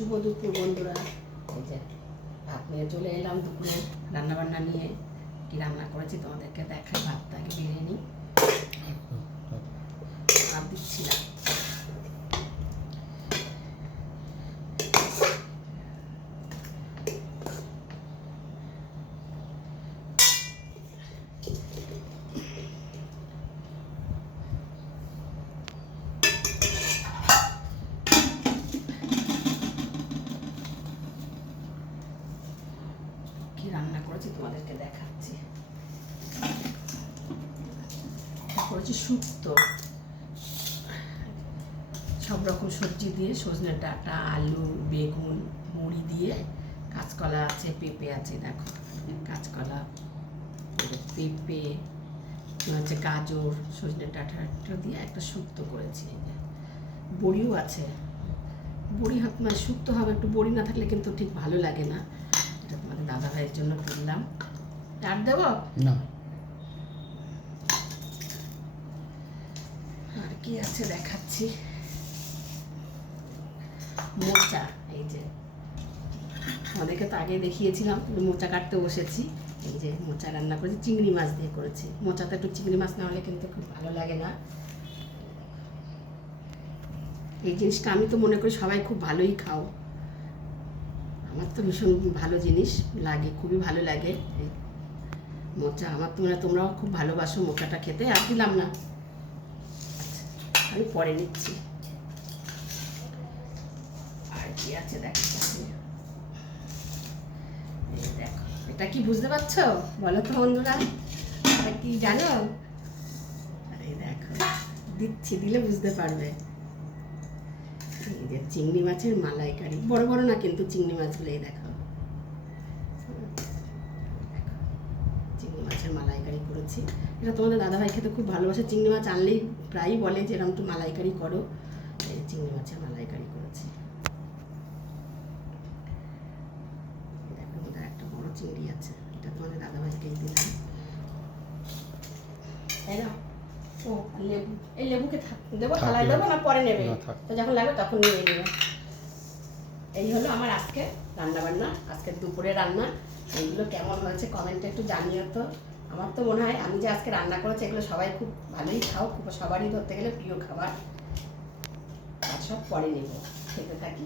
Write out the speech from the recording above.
শুভ দুপুর বন্ধুরা। এই যে ভাত নিয়ে চলে এলাম দুপুরে রান্নাবান্না নিয়ে। কি রান্না করেছি তোমাদেরকে দেখাই। ভাতটা আগে বেড়ে নিই, ভাত দিচ্ছি না। কি রান্না করেছি তোমাদেরকে দেখাচ্ছি। করেছি শুক্তো, সব রকম সবজি দিয়ে, সজনে ডাঁটা, আলু, বেগুন, বড়ি দিয়ে, কাঁচকলা আছে, পেঁপে আছে। দেখো কাঁচকলা, পেঁপে, হচ্ছে গাজর, সজনে ডাঁটা দিয়ে একটা শুক্তো করেছি। বড়িও আছে। বড়ি মানে শুক্তো হবে, একটু বড়ি না থাকলে কিন্তু ঠিক ভালো লাগে না। এটা তোমাদের দাদা ভাইয়ের জন্য করলাম। আর দেবো না। আর কি আছে দেখাচ্ছি। মোচা, এই যে আমাদেরকে তো আগে দেখিয়েছিলাম, মোচা কাটতে বসেছি। এই যে মোচা রান্না করেছি, চিংড়ি মাছ দিয়ে করেছি। মোচাতে একটু চিংড়ি মাছ না হলে কিন্তু খুব ভালো লাগে না। এই জিনিসটা আমি তো মনে করি সবাই খুব ভালোই খাও। আমার তো ভীষণ ভালো জিনিস লাগে, খুবই ভালো লাগে মোচা। আমার তো তোমরাও খুব ভালোবাসো মোচাটা খেতে। আর দিলাম না, আমি পরে নিচ্ছি। আর কি আছে দেখাচ্ছি। দেখো এটা কি বুঝতে পারছো বলো তো বন্ধুরা, এটা কি জানো? আরে দেখো দিচ্ছি, দিলে বুঝতে পারবে। এই যে চিংড়ি মাছের মালাইকারি, বড় বড় না কিন্তু চিংড়ি মাছগুলো। এই দেখো চিংড়ি মাছের মালাইকারি করেছি। এটা তোমাদের দাদাভাই খেতে খুব ভালোবাসে। চিংড়ি মাছ আনলেই প্রায়ই বলে যে এরকম একটু মালাইকারি করো। এই চিংড়ি মাছের মালাইকারি করেছি। দেখো ওদের একটা বড় চিংড়ি আছে, এটা তোমাদের দাদাভাইকেই দিলাম। তাই না? ও লেবু, এই লেবুকে দেবো, থালায় দেবো না পরে নেবে? তো যখন লাগবে তখন নিয়ে নেবে। এই হলো আমার আজকে রান্নাবান্না, আজকে দুপুরে রান্না। এইগুলো কেমন হয়েছে কমেন্টে একটু জানিও তো। আমার তো মনে হয় আমি যে আজকে রান্না করেছি এগুলো সবাই খুব ভালোই খাও, খুব সবারই ধরতে গেলে প্রিয় খাবার। আর সব পরে নেব, খেতে থাকি।